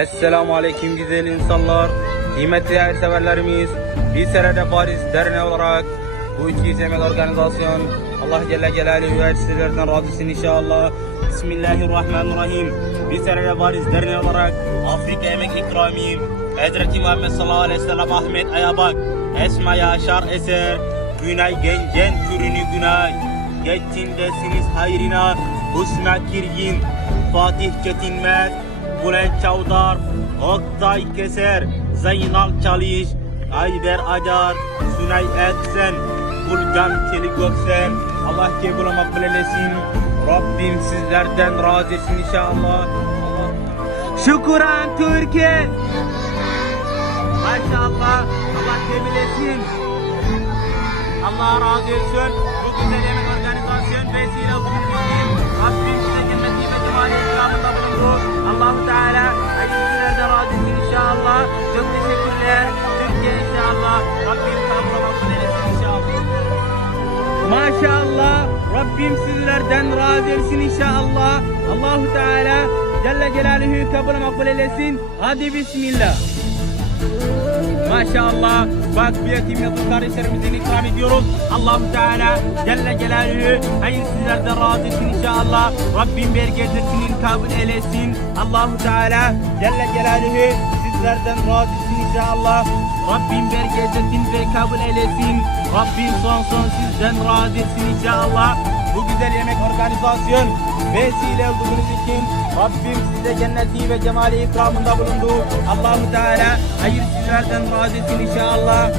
Esselamu Aleyküm güzel insanlar. Kıymetli hayırseverlerimiz. Bir senede Paris Derneği olarak bu içki yemek organizasyon Allah Celle Celaluhu ve sizlerden razı olsun inşallah. Bismillahirrahmanirrahim. Bir senede Paris Derneği olarak Afrika Yemek İkrami Hazreti Muhammed sallallahu aleyhi ve sellem Ahmet Ayabak Esma Yaşar Eser Günay Gen Gen Kürünü Günay Geçtindesiniz hayrına Husna Kirgin Fatih Ketinmez Bülent Çavdar, Oktay Keser, Zeynal Çalış, Ayber Acar, Sunay Etsen, Bulcan Çelikoksen, Allah kebul makbul eylesin. Rabbim sizlerden razı etsin inşallah. Allah... Şükran Türkiye. Maşallah. Allah kebul etsin. Allah razı olsun. Bu güzel organizasyon vesile bulunduğum Rabbim eylesin inşallah. Maşallah. Rabbim sizlerden razı olsun inşallah. Allahu Teala Celle Celaluhu kabul makbul eylesin. Hadi bismillah. Maşallah. Bak bir yetim yatıp kardeşlerimizden ikram ediyoruz. Allahu Teala Celle Celaluhu hayır sizlerden razı olsun inşallah. Rabbim bereketini kabul eylesin. Allahu Teala Celle Celaluhu sizlerden razı olsun inşallah. Rabbim bereketini ve kabul eylesin. Rabbim son son sizden razı olsun inşallah. Bu güzel yemek organizasyon vesile olduğunuz için Rabbim size cenneti ve cemali ikramında bulundu. Allahu Teala hayır sizlerden razı etsin inşallah.